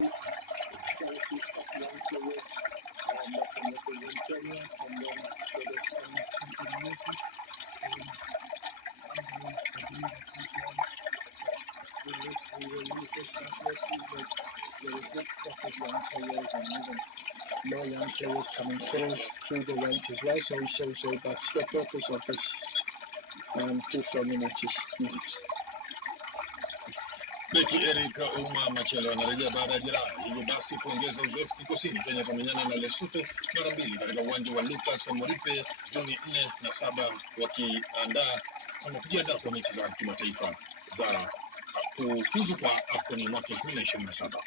more young players coming through the ranks as well, so it shows that the purpose of this two-friendly match is huge. Beki Eric Ouma Machelo anarejea baada ya jeraha, hivyo basi kuongeza uzoefu kikosini. Kenya itamenyana na Lesotho mara mbili katika uwanja wa Lucas Moripe Juni 4 na 7, wakiandaa ama kujiandaa kwa mechi za kimataifa za kufuzu kwa AFCON mwaka 2027.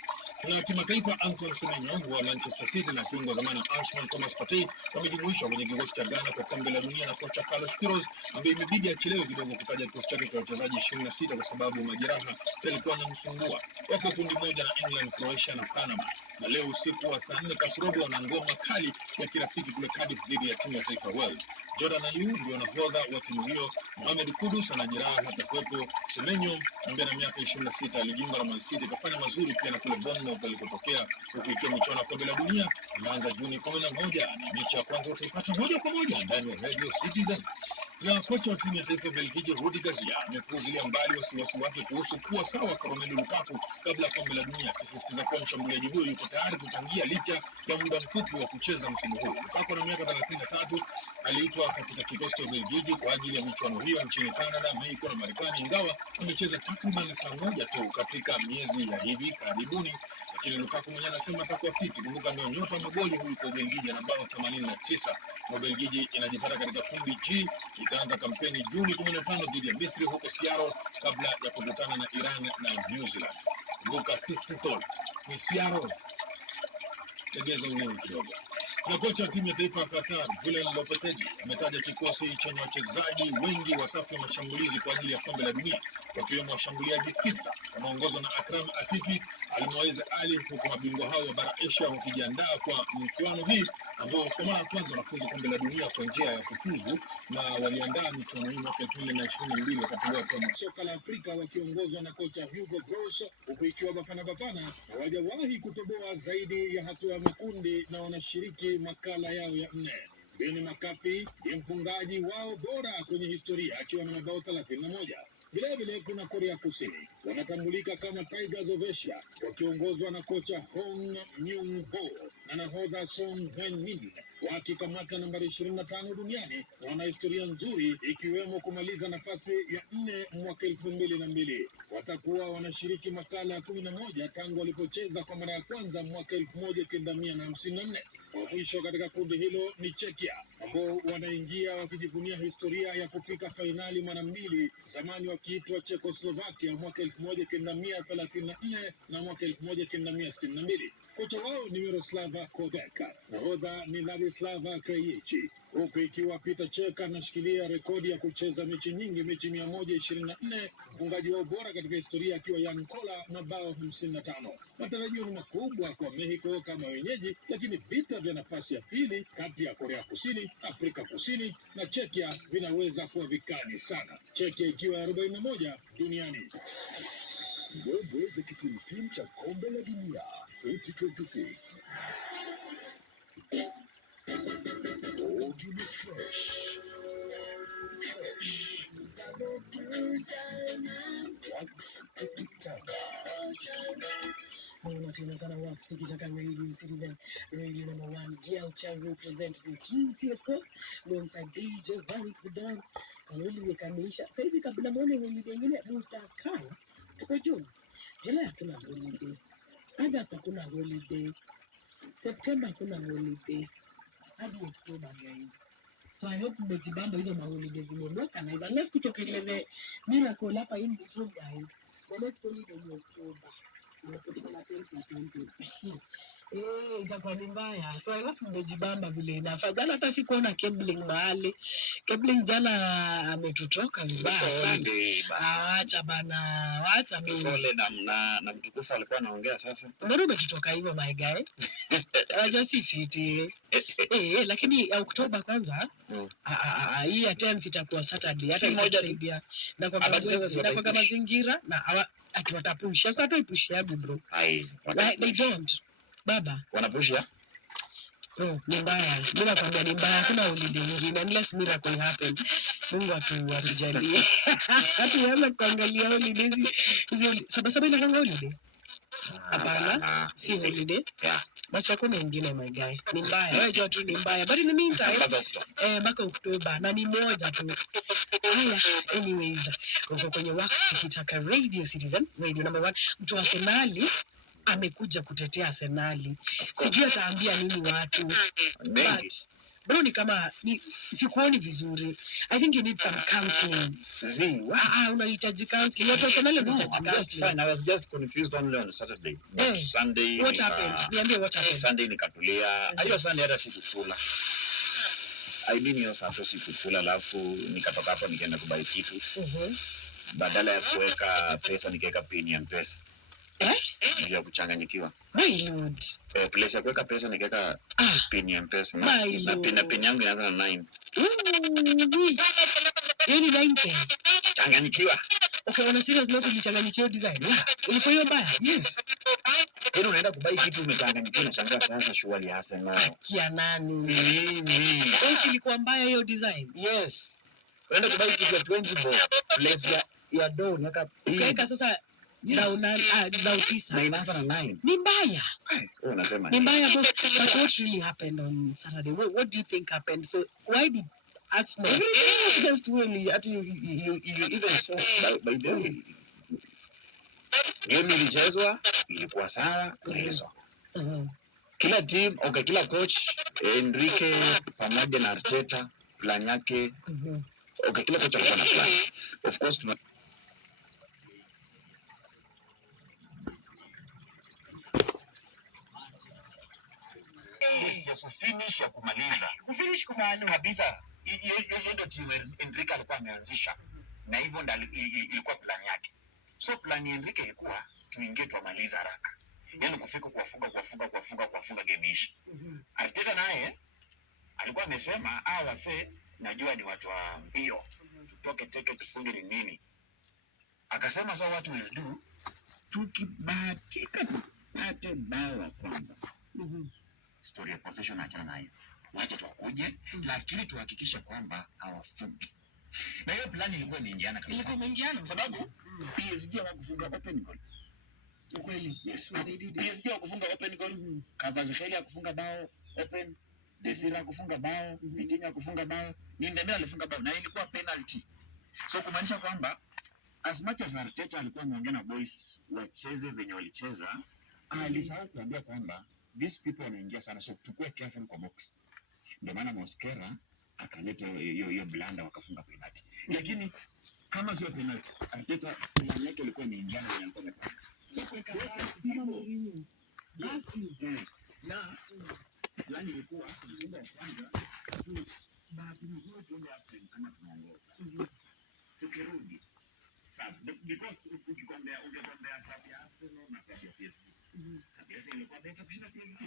Na kimataifa, Antoine Semenyo wa Manchester City na kiungo zamani Arsenal Thomas Partey wamejumuishwa kwenye kikosi cha Ghana kwa kombe la dunia na kocha Carlos Queiroz ambaye imebidi achelewe kidogo kutaja kikosi chake kwa wachezaji 26 kwa sababu majeraha yalikuwa yanamsumbua. Wako kundi moja na England, Croatia na Panama, na leo usiku wa saa 4 kasorobo wana ngoma kali ya kirafiki kule Cardiff dhidi ya timu ya taifa Wales. Jordan Ayew ndio nahodha wa timu hiyo. Mohamed Kudus ana jeraha hatakuwepo. Semenyo ambaye na miaka 26 alijiunga na Man City kafanya mazuri pia na kule Bournemouth alikotokea, huku ikiwa michuano ya kombe la dunia inaanza Juni 11 na mechi ya kwanza utaipata moja kwa moja ndani ya Radio Citizen. Na kocha wa timu ya taifa Belgiji Rudi Garcia amepuuzilia mbali wasiwasi wake kuhusu kuwa sawa kwa Romelu Lukaku kabla ya kombe la dunia, akisisitiza kuwa mshambuliaji huyo yuko tayari kuchangia licha ya muda mfupi wa kucheza msimu huu. Lukaku na miaka 33 aliitwa katika kikosi cha Belgiji kwa ajili ya michuano hiyo nchini Canada, Mexico na Marekani, ingawa amecheza takriban saa moja tu katika miezi ya hivi karibuni. Lakini Lukaku mwenyewe anasema atakuwa fiti. Kumbuka ndio nyota magoli huyu kwa Ubelgiji, ana bao 89. Na Ubelgiji inajipata katika kundi G, itaanza kampeni Juni 15 dhidi ya Misri huko Seattle kabla ya kukutana na Iran na New Zealand. Kumbuka sisi tol ni Seattle. Tegeza ulimi kidogo. Na kocha wa timu ya taifa ya Qatar Julen Lopetegui ametaja kikosi chenye wachezaji wengi wa safu ya mashambulizi kwa ajili ya kombe la dunia, wakiwemo washambuliaji 9 wanaongozwa na Akram Atifi, Almoez Ali, huku mabingwa hao wa bara Asia wakijiandaa kwa michuano hii ambao kwa mara ya kwanza wanafuzu kombe la dunia kwa njia ya kufuzu, na waliandaa michuano hii mwaka 2022 wakatolewa kwa soka la Afrika wakiongozwa na kocha Hugo Broos, huku ikiwa Bafana hawajawahi kutoboa zaidi ya hatua ya makundi na wanashiriki makala yao ya 4. Beni Makapi ni mfungaji wao bora kwenye historia akiwa na mabao 31. Vilevile kuna Korea Kusini wanatambulika kama Tigers of Asia wakiongozwa na kocha Hong Myung-ho na nahodha Son Heung-min wakikamata nambari 25 duniani. Wana historia nzuri ikiwemo kumaliza nafasi ya 4 mwaka 2002. Watakuwa wanashiriki makala ya 11 tangu walipocheza kwa mara ya kwanza mwaka 1954. Wa mwisho katika kundi hilo ni Czechia ambao wanaingia wakijivunia historia ya kufika fainali mara 2, zamani wakiitwa Czechoslovakia mwaka 1934 na mwaka 1962. Kocha wao ni Miroslava Kozek, nahodha ni Ladislava Krejci, huku ikiwa Peter Cech anashikilia rekodi ya kucheza mechi nyingi, mechi 124, mfungaji wao bora katika historia akiwa Jan Kola na bao 55. Matarajio ni makubwa kwa Mexico kama wenyeji, lakini vita vya nafasi ya pili kati ya Korea Kusini, Afrika Kusini na Czechia vinaweza kuwa vikali sana, Czechia ikiwa 41 duniani. Wewe timu cha kombe la dunia 2026. Oh, give me fresh. Wax Kititanga. Tena sana Wax Kititanga Radio Citizen, Radio number 1, Girl Child representative Kinsey, of course, alongside DJ Vanix the Don. Holiday imekamilisha. Sasa hivi kabla muone holiday nyingine mtakaa. Tuko June. Julai hakuna holiday. August hakuna holiday. September hakuna holiday. Hadi October, guys. So I hope mmejibamba hizo maholiday zimeondoka, na unless kutokeleze miracle hapa in between, guys. The next holiday ni October. Itakuwa ni mbaya. So I hope mmejibamba vile inafaa. Jana hata sikuona cabling mahali. Cabling jana ametutoka vibaya sana. Acha bana, wacha mimi. Pole na mtukufu alikuwa anaongea sasa. Mbona umetutoka hivyo my guy? Unajua si fiti. Lakini Oktoba kwanza, hii ya 10th itakuwa Saturday. Hata moja kusaidia. Na kwa mazingira na ati watapush. Sasa hata ipush yangu bro. Hai. They don't. Baba. Wanapush ya? Bro, ni mbaya. Mimi nakwambia ni mbaya. Hakuna holiday nyingine unless miracle happen. Mungu atujalie. Hatuanza kuangalia holidays hizi. Saba ile kanga holiday. Hapana, si holiday. Yeah. Basi hakuna ingine my guy. Ni mbaya. Wewe jua tu ni mbaya. But in the meantime, mpaka Oktoba na ni moja tu. Haya, anyways, uko kwenye wax tikitaka Radio Citizen, radio number 1. Mtu wa Arsenali amekuja kutetea Arsenali. Sijui ataambia nini watu. But bro, ni kama sikuoni vizuri. I think you need some counseling. Unahitaji counseling. Watu wa Arsenali wanahitaji counseling. Fine. I was just confused only on Saturday. Sunday. What happened? Niambie what happened. Sunday nikatulia. Hiyo Sunday hata sikukula. I mean hiyo Saturday sikukula, alafu nikatoka hapo nikaenda kubai kitu. Badala ya kuweka pesa nikaweka pin ya M-Pesa. Ndio kuchanganyikiwa. My lord. Place ya kuweka pesa nikaweka pin ya M-Pesa. Na pin yangu inaanza na 9. Yaani 9. Changanyikiwa. Okay, wana serious note ulichanganyikiwa design. Ulikuwa hiyo mbaya? Yes. Yaani unaenda kubai kitu umechanganyikiwa na shangaa sasa shughuli ya Arsenal. Kia nani? Wewe ilikuwa mbaya hiyo design? Yes. Unaenda kubai kitu ya 20 bob. Place ya dough ukaweka sasa down tisa. Na inaanza na 9. Ni mbaya. Unasema ni mbaya boss. But what really happened on Saturday? What do you think happened? So why did Arsenal? Everything was just really you even saw by the way. Game ilichezwa, ilikuwa sawa, hizo. Kila team, kila coach, Enrique pamoja na Arteta, plan yake. Kila coach alikuwa na plan. Of course ya kumaliza. Kufinish kumaliza kabisa. Hiyo ndio timu Enrique alikuwa ameanzisha. Na hivyo ndio ilikuwa plan yake. So plan ya Enrique ilikuwa tuingie tumaliza haraka. Yaani kufika kuwafunga game ishi. Arteta naye alikuwa amesema wase najua ni watu wa mbio. Tutoke teke tufunge ni nini. Akasema so what we'll do tukibahatika tupate bao la kwanza. Story ya possession achana nayo. Wacha tukuje lakini tuhakikishe kwamba hawafungi. Na hiyo plan ilikuwa inaingiana kabisa. Kwa sababu PSG hawakufunga open goal. Ukweli. Yes. PSG hawakufunga open goal. Cavazquelia hakufunga bao open. Desira hakufunga bao. Vitinha hakufunga bao. Ndembe alifunga bao na ilikuwa penalty. So kumaanisha kwamba as much as Arteta alikuwa ameongea na boys wacheze venye walicheza, alisahau kuambia kwamba these people wanaingia sana, so tukue careful kwa box. Ndio maana Mosquera akaleta hiyo blanda wakafunga penalty. Lakini kama sio penalty, Arteta plan yake ilikuwa inaingiana na alikuwa amepanga. So kwa hiyo na plan ilikuwa kufunga kwanza tu bahati nzuri tuende hapo kama tunaongoza. Tukirudi because ukikombea sababu ya Arsenal na sababu ya PSG. Sababu ya ilikuwa better kushinda PSG.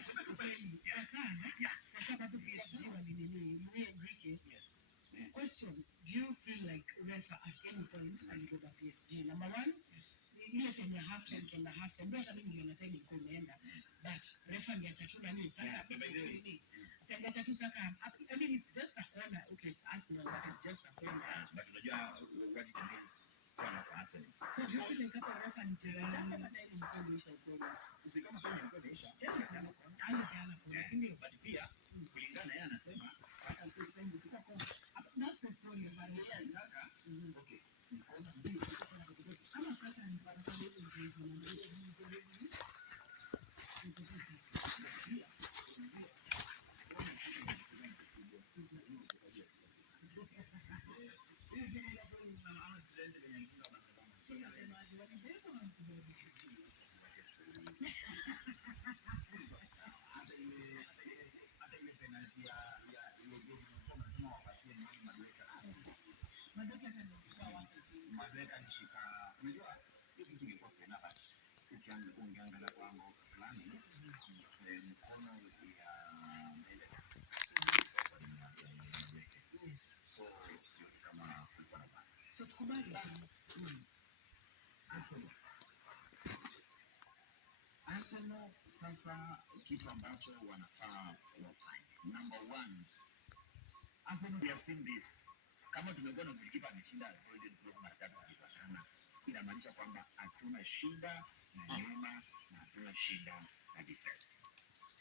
Sababu PSG walinini Enrique. Yes. Question, do you feel like refa at any point alikuwa PSG? Number 1, ile time ya half time kwenda half time. Ndio hata mimi niliona time iko imeenda. But refa ndiye atatuna nini? Sasa Sasa tatu saka. I mean it's just a corner. Okay, Arsenal but it's just a corner. But unajua what it means kwa Arsenal. So do you think kama refa ni tena baadaye ni mkondisha ukweli? Kama sio mkondisha. Lakini but pia kulingana yeye anasema hata sio time tukako. That's the story of Maria. Okay. Ama sasa ni para sababu sasa kitu ambacho wanafaa wafanye. Number one, Arsenal we have seen this. Kama tumekuwa na goalkeeper ameshinda Golden Glove mara 3 zikifuatana, inamaanisha kwamba hatuna shida na nyuma na hatuna shida na defense.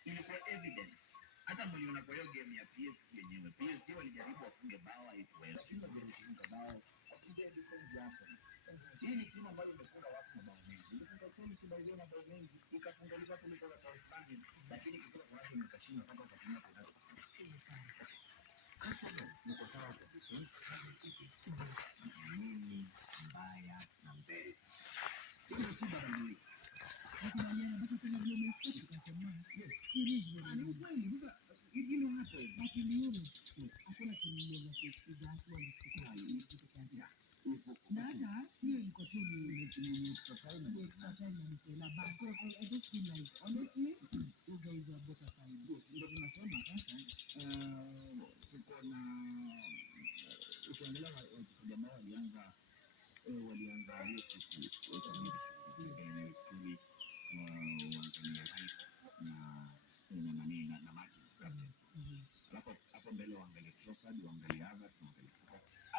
Ilikuwa evidence. Hata mliona kwa hiyo game ya PSG yenyewe. PSG walijaribu wafunge bao haikuweza. Lakini walifunga bao kwa kupiga defense yake. Hii ni timu ambayo imefunga watu mabao mengi. Ilifunga Chelsea bao na bao mengi. Ikafunga Liverpool kwa bao fulani. Lakini kidogo kwa watu mkashinda mpaka ukatumia penalty. Arsenal mko sawa kwa defense. Nini mbaya na mbele. Hiyo si bara mbili.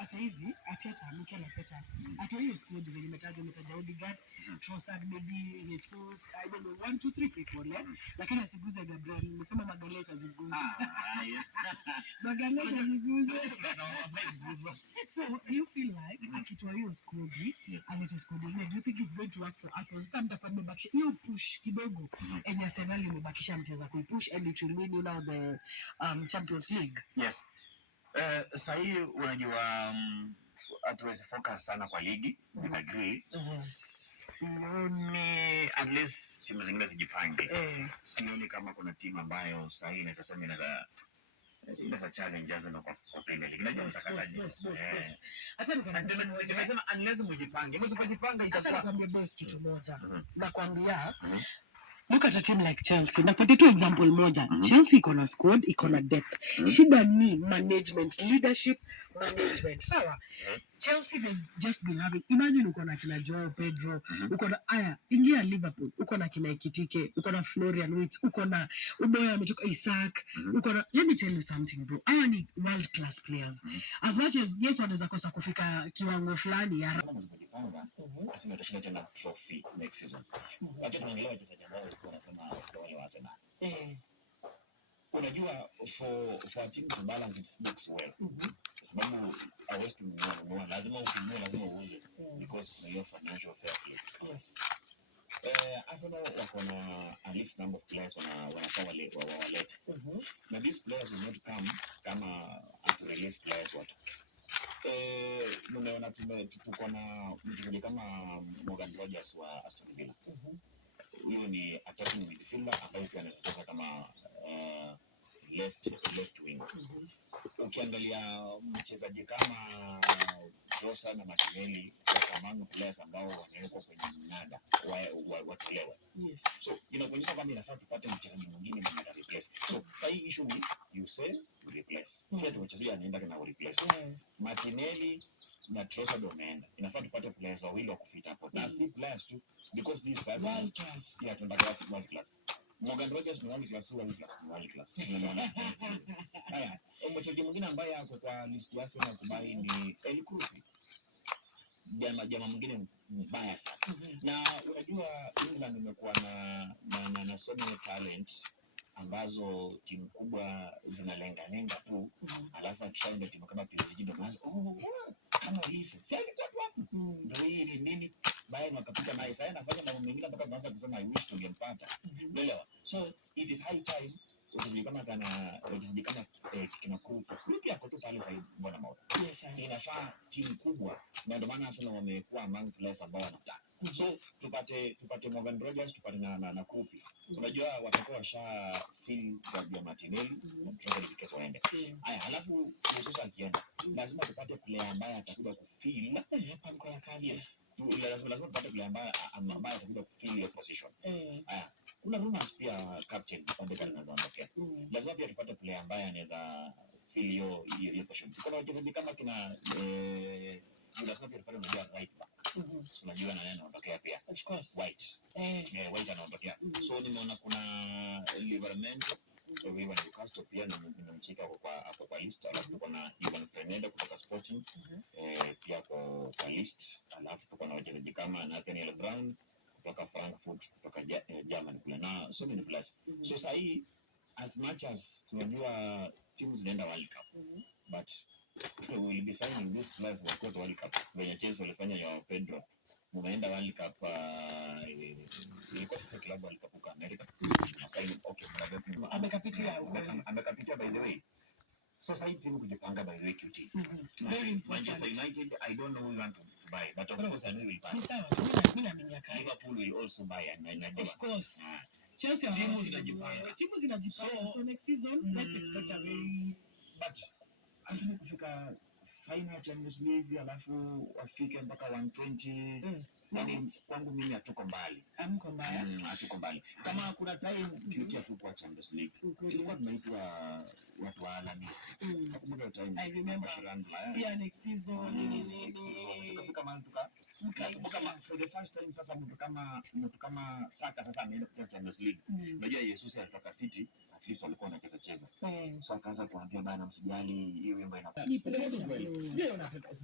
Sasa hivi Ateta Mikel Arteta atoa hiyo squad venye umetaja Odegaard, Trossard, maybe Jesus, I don't know 1 2 3 people lakini asiguze Gabriel. Nimesema Magalhaes aziguze. Magalhaes aziguze. So you feel like akitoa hiyo squad aleta squad ile, do you think it's going to work for Arsenal? Sasa mtapata mbakisha hiyo push kidogo enye Arsenal imebakisha mcheza kuipush and it will win you now the Champions League. Yes. Sasa hii unajua hatuwezi focus sana kwa ligi. I agree. Sioni unless timu zingine zijipange. Sioni kama kuna timu ambayo sasa hii inaweza sema inaweza challenge Arsenal kwa Premier League. Najua mtakataje. Hata nimesema unless mjipange. Msipojipanga itakuwa. Hata nikwambia boss kitu moja. Nakwambia look at a team like Chelsea. Napatia tu example moja. Chelsea iko na squad, iko na depth. Shida ni management, leadership, management. Sawa? Chelsea they've just been having, imagine uko na kina Joao Pedro, uko na ingia Liverpool, uko na kina Ekitike, uko na Florian Wirtz, uko na Uboya ametoka Isaac, uko na, let me tell you something bro. Hawa ni world class players. As much as yes wanaweza kosa kufika kiwango fulani ya Arsenal itashinda tena trophy next season. Lakini tunaangalia wachezaji ambao wanasema wale wa Arsenal. Unajua for a team to balance its books well. Sababu hawezi kununua, lazima ukinunua, lazima uuze because kuna hiyo financial fair play. Arsenal wako na a list number of players wanafaa walete. Na these players will not come kama to release players what. Mnaona tuko na mchezaji kama Morgan Rogers wa Aston Villa. Huyo ni attacking midfielder ambaye pia anacheza kama left wing. Ukiangalia mchezaji kama Trossard na Martinelli watamani players ambao wanawekwa kwenye mnada watolewe. So inakuonyesha kwamba inafaa tupate mchezaji mwingine mwenye replace. So sasa hii issue ni you sell, you replace. Sio mchezaji anaenda kana replace. Martinelli na Trossard wameenda. Inafaa tupate players wawili wa kufita hapo. Na si players tu because these guys are yeah, tunataka world class. Morgan Rogers ni world class. Haya, mchezaji mwingine ambaye yako kwa list ya Arsenal kubai ni El Krupi. Jamaa mwingine mbaya sana. Na unajua England imekuwa na so many talent ambazo timu kubwa zinalenga tu, alafu akishaenda timu kama PSG ndio maana kama hivi. Ndio hii nini Bayern wakapita naye sasa anafanya mambo mengine mpaka tunaanza kusema I wish tungempata. Unaelewa? So it is high time kama kina Krupi yako tu pale sasa mbona moto. Inafaa timu kubwa na ndio maana Arsenal wamekuwa among players ambao wanataka. So tupate Morgan Rogers, tupate na Krupi. Unajua watakuwa washa feel kwa Martinelli na Trossard because waende. Haya, halafu Jesus akienda lazima tupate player ambaye atakuja kufeel pango ya kazi. Yes. Lazima tupate player ambaye atakuja kufeel hiyo position. Haya, kuna rumors pia captain Pandeka anaondoka. Lazima pia tupate player ambaye anaweza feel hiyo position. Kuna wachezaji kama kina lazima pia tupate right back. Unajua nani anatokea pia? Of course. White. White anatokea. So nimeona kuna Livermento Viva Newcastle pia nimemchika kwa list, alafu tuko na Ivan Fernandez kutoka Sporting pia kwa list, alafu tuko na wachezaji kama Nathaniel Brown kutoka Frankfurt kutoka Germany kule na so many players. So sasa hii as much as tunajua timu zinaenda World Cup but we will be signing these players for the World Cup. Wenye Chelsea walifanya ya Pedro mumeenda World Cup ilikuwa sasa klabu alikapuka America na sign okay amekapitia by the way. So sasa hii timu kujipanga by the way QT. Very important. Manchester United I don't know who want to buy but of course I know will buy. Liverpool will also buy and of course. Chelsea timu zinajipanga. So next season let's expect a very but asini kufika final Champions League alafu wafike mpaka 120 yani kwangu mimi hatuko mbali. Hamko mbali. Hatuko mbali. Kama kuna time kiukia tu kwa Champions League. Ilikuwa tunaitwa watu wa Alabisi. Nakumbuka time. I remember. Yeah, next season. Tukafika mahali kama for the first time sasa mtu kama Saka sasa ameenda kucheza Champions League. Unajua Jesus alitoka City. At least walikuwa wanacheza. So akaanza kuambia bana msijali hiyo wimbo inakuwa.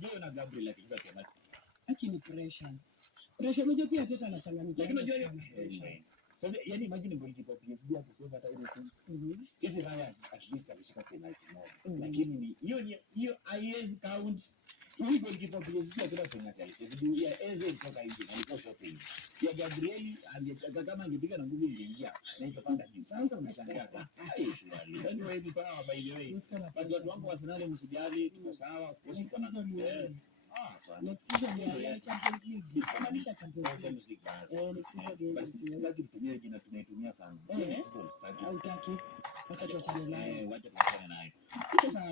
Sio na Gabriel akicheza tena. Lakini pressure unajua pia Teta anachangamka. Lakini unajua sasa yani imagine goalkeeper PSG akisema hata ile timu. Hizi Ryan at least alishika penalty moja. Lakini hiyo haiwezi count. Huyu goalkeeper PSG akila penalty alipiga ya Eze kutoka nje alikuwa shopping. Ya Gabriel angetaka kama angepiga na nguvu ingeingia na ikapanda juu. Sasa unashangaa. Yaani wewe ni bana by the way. Watu wangu wa Arsenal msijali tuko sawa. Kosi kuna tunaitumia sana.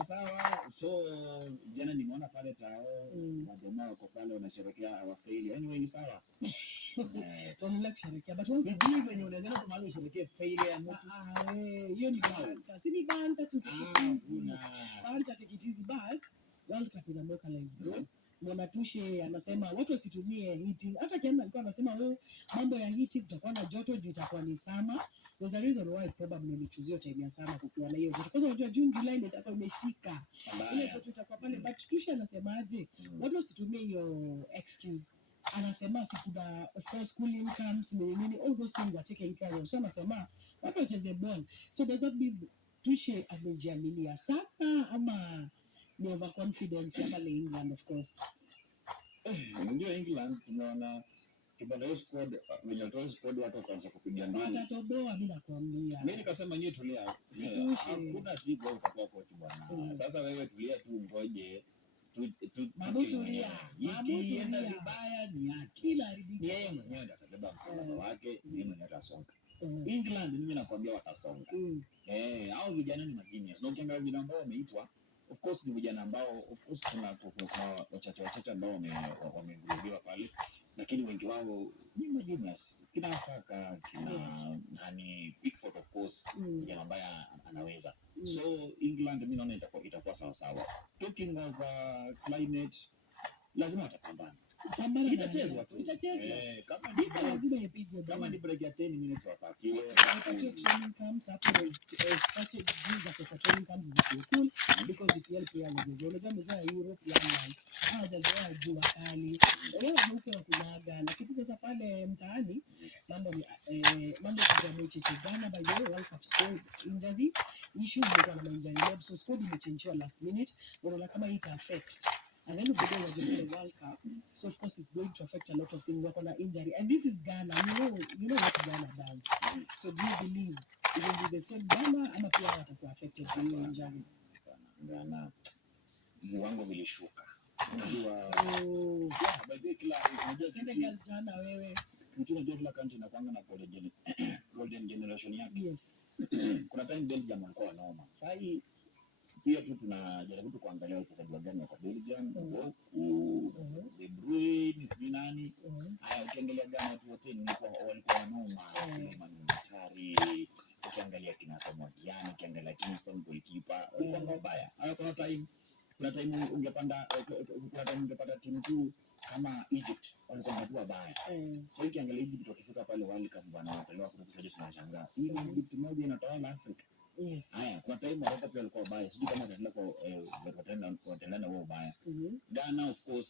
Sawa. So jana nimeona pale tao majamaa wako pale wanasherehekea hawafaili. Anyway ni sawa. Tunaendelea kusherehekea but sijui venye unaweza kumaliza usherehekee failure ya mtu. Hiyo ni banta. Si ni banta tu. Banta tikitizi bag. World Cup inamweka live. Mwanatushe anasema watu wasitumie heating. Hata Kenya alikuwa anasema mambo ya heating tutakuwa na joto juu itakuwa ni summer. There's a reason why probably nilichuzia time ya summer kukiwa na hiyo joto. Kwa sababu unajua June July ndio itakuwa imeshika. Ile joto itakuwa pale but Tushe anasemaje? Watu wasitumie hiyo excuse. Anasema sikuna of school incomes nini all those things are taken care of. So anasema watu wacheze ball. So does that mean Tushe amejiaminia sana ama ni overconfidence ya pale England of course? Ndio England tunaona kibanda squad wenye toa squad watu wakaanza kupiga ndani. Watatoboa bila kuambia. Mimi nikasema nyie tulia. Hakuna siku utakuwa kocha bwana. Sasa wewe tulia tu ngoje Mabutulia. Ikienda vibaya ni yake. Kila haribika. Yeye mwenyewe atabeba mkono wake, yeye mwenyewe atasonga. England mimi nakwambia watasonga. Hao vijana ni magenius. Na ukiangalia vijana ambao wameitwa of course ni vijana ambao of course kuna wachache ambao wameguliwa pale, lakini wengi wao ni magenius. Kina Saka, kina Pickford of course, vijana ambaye anaweza. So England mimi naona itakuwa sawa sawa. Talking of climate, lazima watapambana. Itachezwa tu. Kama ni break ya 10 minutes watakiwa. Because the PL players wamejaa Europe yani hawajazoea jua kali. Wao huko wakunaga na kitu sasa pale mtaani mambo kwa mechi Ghana by the way World Cup squad injury issue ndio na injury so squad imechangewa last minute wanaona kama it affect and then the World Cup so of course it's going to affect a lot of things on injury and this is Ghana you know what Ghana does so do you believe it will be the same Ghana ama pia watakuwa affected by injury? Ghana viwango vilishuka. Unajua by the Senegal jana wewe unajua kila country inakuanga na golden generation yake. Yes. Kuna time Belgium walikuwa noma. Sasa hii pia tu tunajaribu kuangalia wachezaji gani wa Belgium, De Bruyne, nani. Haya ukiangalia Ghana watu wote walikuwa noma. Hatari. Ukiangalia kina Samuel Gyan, ukiangalia Kingston goalkeeper, walikuwa mbaya. Haya kuna time ungepanda timu tu kama Egypt walikuwa wanatua baya. Sasa ukiangalia Egypt wakifika pale World Cup bwana wanatolewa kwa sababu tunashangaa. Hii ni Egypt moja inatawala Afrika. Haya, kwa time Morocco pia walikuwa baya. Sijui kama wataendelea kwa wao baya. Ghana of course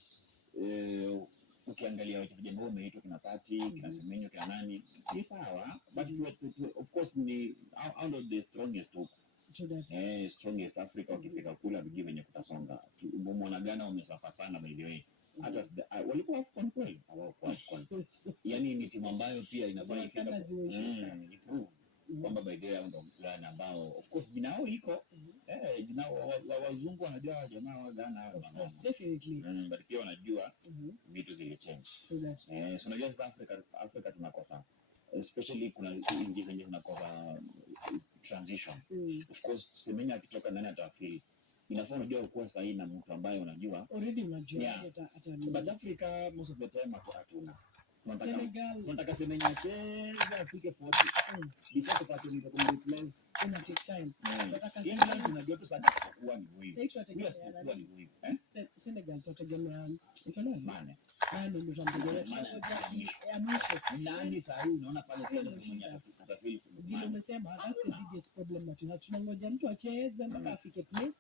ukiangalia wachezaji ambao wameitwa kina Pati, kina Semenyo, kina nani, ni sawa, but of course ni out of the strongest hope. Strongest Africa wakifika kula bigi venye kutasonga. Umeona Ghana wamesafa sana by the way. Hata walikuwa kwa kweli hawakuwa kwa. Yaani ni timu ambayo pia inafanya ifika kwamba by the way ndio Ghana ambao of course jina lao iko jina wazungu wanajua jamaa wa Ghana definitely but pia wanajua vitu zile change. So unajua Africa tunakosa especially kuna nchi zenye zinakosa transition. Of course Semenya akitoka ndani atafeel inafaa unajua kuwa sahihi na mtu ambaye unajua already unajua hata but Africa most of the time hatuna tunataka Semenya cheza afike 40 before tupate mtu kumreplace ina take time. Tunataka England unajua tu sasa kuwa ni wewe kuwa ni wewe Senegal tutategemea mfano Mane ndio tunamtegemea nani sasa unaona pale sasa mwenye atafeel ndio umesema that's the biggest problem that we have. Tunangoja mtu acheze mpaka afike place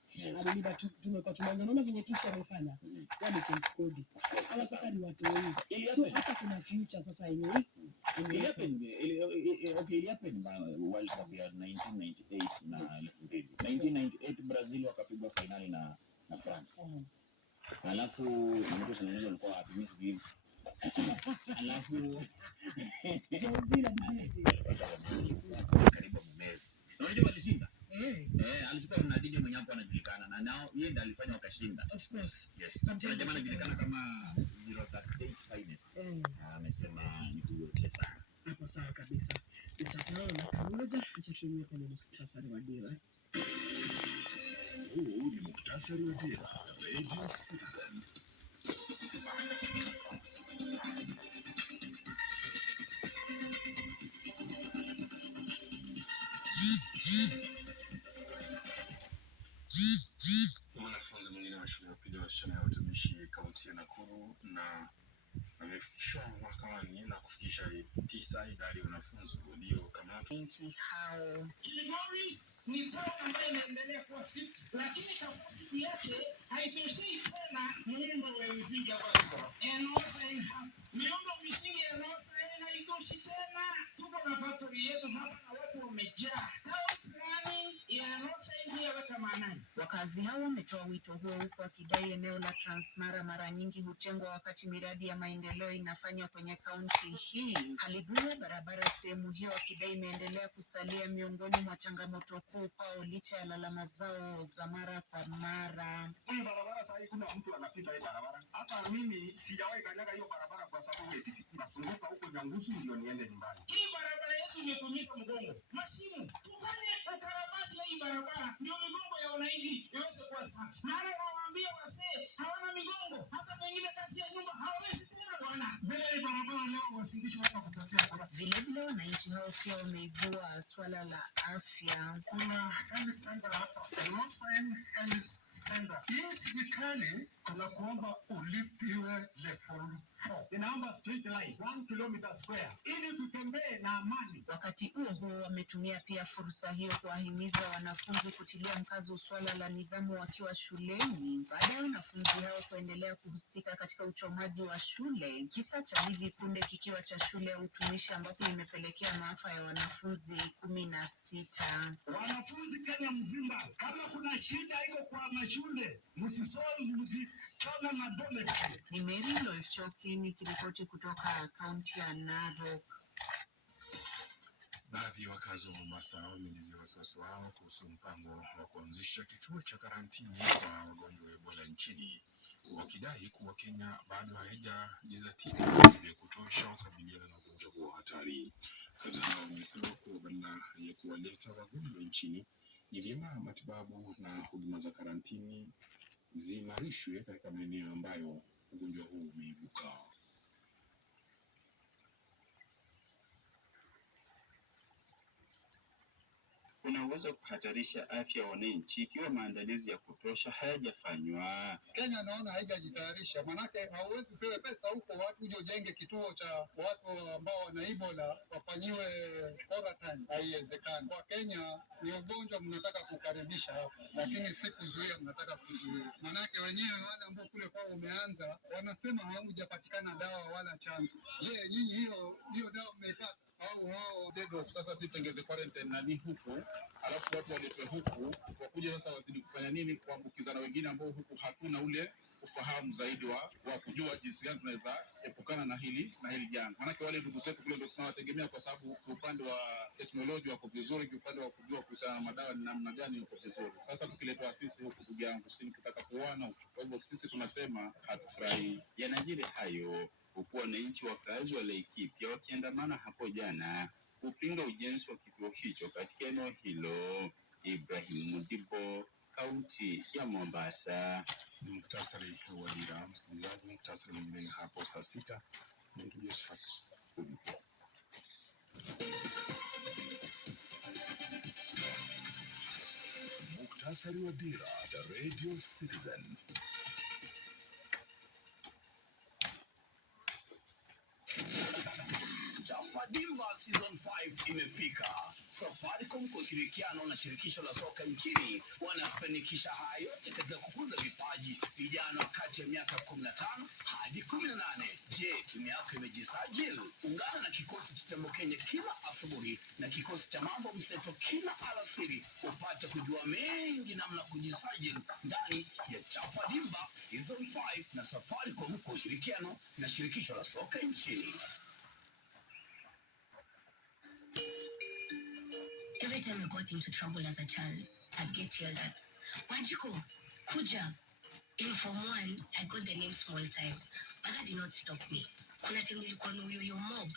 aliba tumekuwa tunaona venye tu amefanya yani kodi hawa sasa ni watu wengi so hata kuna future sasa yenyewe ili happen World Cup ya 1998 na 1998 Brazil wakapigwa finali na France. Alafu mtu sana alikuwa happy alafu karibu mmezi unajua walishinda alichukua Ronaldinho mwenye hapo anajulikana na nao yeye ndiye alifanya wakashinda. Of course yes jamaa anajulikana kama 038 finest amesema ni kuwekea sana hapo sawa kabisa. Sasa tunaona pamoja tuchatumia kwenye muktasari wa dira. Huu ni muktasari wa dira Radio Citizen. Mwanafunzi mwingine wa shule ya upili ya wasichana ya utumishi kaunti ya Nakuru na amefikishwa mahakamani na kufikisha 9 idadi ya wanafunzi waliokamatwa. Nchi hao ni program ambayo inaendelea kwa siku, lakini tofauti yake haitoshei tena muundo wa msingi ambao miundo misingi ya Northern haitoshi tena. Tuko na factory yetu hapa na watu wamejaa. Fulani ya Northern yaweka maanani. Wakazi hao wametoa wito huo huku wakidai eneo la Transmara mara nyingi hutengwa wakati miradi ya maendeleo inafanywa kwenye kaunti hii. Hali duni ya barabara sehemu hiyo wakidai imeendelea kusalia miongoni mwa changamoto kuu kwao licha ya lalama zao za mara kwa mara. Hii barabara sasa kuna mtu anapita hii barabara. Hata mimi sijawahi kanyaga hiyo barabara kwa sababu ya tikiti nafunguka huko Nyangusu ndio niende nyumbani. Hii barabara yetu imetumika mgongo. Mashimo. Tufanye ukarabati ya hii barabara ndio migongo ya wananchi iweze kuwa safi. Mara nawaambia wasee hawana migongo. Hata pengine kati ya nyumba hawawezi tena bwana. Bila hii barabara leo wasindishwe hapa kutafutia kwa. Vilevile wananchi hao pia wameibua swala la afya. Kuna kazi tenda hapa. Hii serikali kuna kuomba ulipiwe level 4. Inaomba street line 1 kilometer square ili tutembee na amani. Wakati huo wametumia pia fursa hiyo kuwahimiza wanafunzi kutilia mkazo swala la nidhamu wakiwa shuleni baada ya wanafunzi hao kuendelea kuhusika katika uchomaji wa shule. Kisa cha hivi punde kikiwa cha shule ya utumishi ambapo imepelekea maafa ya wanafunzi 16. Wanafunzi Kenya mzima, kama kuna shida iko kwa mashule, msichana na dole. Ni Mary Loichoki nikiripoti kutoka kaunti ya Narok. Baadhi ya wakazi wa Mombasa wameelezea wasiwasi wao kuhusu mpango wa kuanzisha kituo cha karantini kwa wagonjwa wa Ebola nchini, wakidai kuwa Kenya bado haijajizatiti vya kutosha kukabiliana na ugonjwa huo hatari. Wakazi hao wamesema kuwa badala ya kuwaleta wagonjwa nchini, ni vyema matibabu na huduma za karantini ziimarishwe katika maeneo ambayo ugonjwa huu umeibuka. unaweza kuhatarisha afya ya wananchi ikiwa maandalizi ya kutosha hayajafanywa. Kenya naona haijajitayarisha, manake hauwezi pewe pesa huko watu uje ujenge kituo cha watu ambao wana Ebola wafanyiwe quarantine. Haiwezekani. Kwa Kenya ni ugonjwa mnataka kukaribisha hapa, lakini si kuzuia, mnataka kuzuia. Manake wenyewe wale ambao kule kwao umeanza wanasema hawajapatikana dawa wala chanzo. Je, nyinyi hiyo dawa mmeipata? Au wao Tego sasa si tengeze quarantine nani huku, alafu watu waletwe huku wakuja sasa wazidi kufanya nini? Kuambukizana wengine ambao huku hatuna ule ufahamu zaidi wa kujua jinsi gani tunaweza epukana na hili janga. Maanake wale ndugu zetu kule ndio tunawategemea, kwa sababu upande wa teknolojia wako vizuri, upande wa kujua kuhusiana na madawa ni namna gani wako vizuri. Sasa tukiletwa sisi huku, ndugu yangu, si nikitaka kuona. Kwa hivyo sisi tunasema hatufurahi. Yanajiri hayo huku wananchi wakazi wa Laikipia wakiandamana hapo jana kupinga ujenzi wa kituo hicho katika eneo hilo. Ibrahim Mudibo, kaunti ya Mombasa. Ni muktasari wa Dira, msikilizaji. Muktasari mwingine hapo saa 6 ndio Yusuf. Muktasari wa Dira ya Radio Citizen. Dimba Season 5 imefika. Safaricom kwa ushirikiano na shirikisho la soka nchini wanafanikisha haya yote katika kukuza vipaji vijana kati ya miaka 15 hadi 18. Je, timu yako imejisajili? Ungana na kikosi cha Tembo Kenya kila asubuhi na kikosi cha Mambo Mseto kila alasiri upate kujua mengi namna kujisajili ndani ya Chapa Dimba Season 5 na Safaricom kwa ushirikiano na shirikisho la soka nchini. Every time I got into trouble as a child, I'd get yelled at. Wajiko, Kuja. In Form 1, I got the name Small Time, but that did not stop me. Kuna time nilikuwa na uyoyo mob.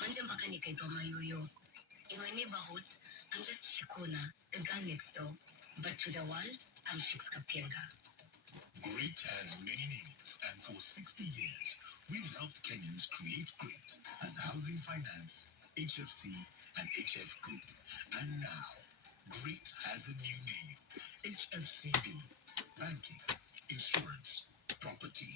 Manze mpaka nikaitwa mayoyo. In my neighborhood, I'm just Shikona, the girl next door. But to the world, I'm Shix Kapienga. Great has many names, and for 60 years, we've helped Kenyans create great as Housing Finance, HFC, and HF Group. And now, great has a new name, HFCB, banking, insurance, property.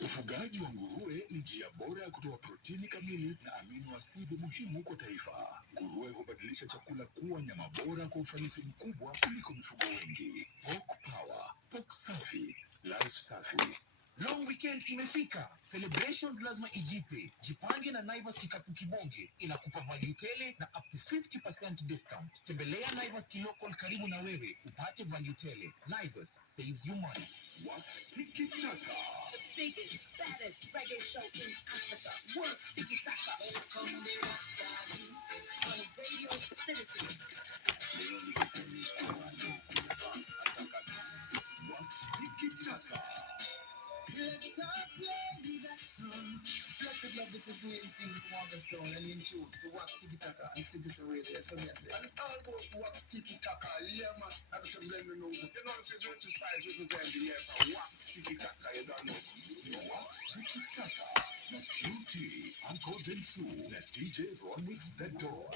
Ufugaji wa nguruwe ni njia bora ya kutoa protini kamili na amino asidi muhimu kwa taifa. Nguruwe hubadilisha chakula kuwa nyama bora kwa ufanisi mkubwa kuliko mifugo wengi. Pork Power, pork safi, life safi. Long weekend imefika. Celebrations lazima ijipe. Jipange na Naivas kikapu kibonge. Inakupa value tele na up to 50% discount. Tembelea Naivas kilokol karibu na wewe. Upate value tele. Naivas saves you money. What's Tiki Taka? The biggest, baddest reggae show in Africa. What's Tiki Taka? On Radio Citizen. What's Tiki Taka? Let's talk, lady, that song. Blessed love, this is doing things from Augustone and in June to What's Tiki Taka and Citizen Radio. So yes, and it's all about What's Tiki Taka. Yeah, man. I'm just letting you know. You know, this is Richard Spice representing here for What's Tiki Taka. You don't know. What's Tiki Taka? The QT, Uncle Densu, the DJ Ronix the Door.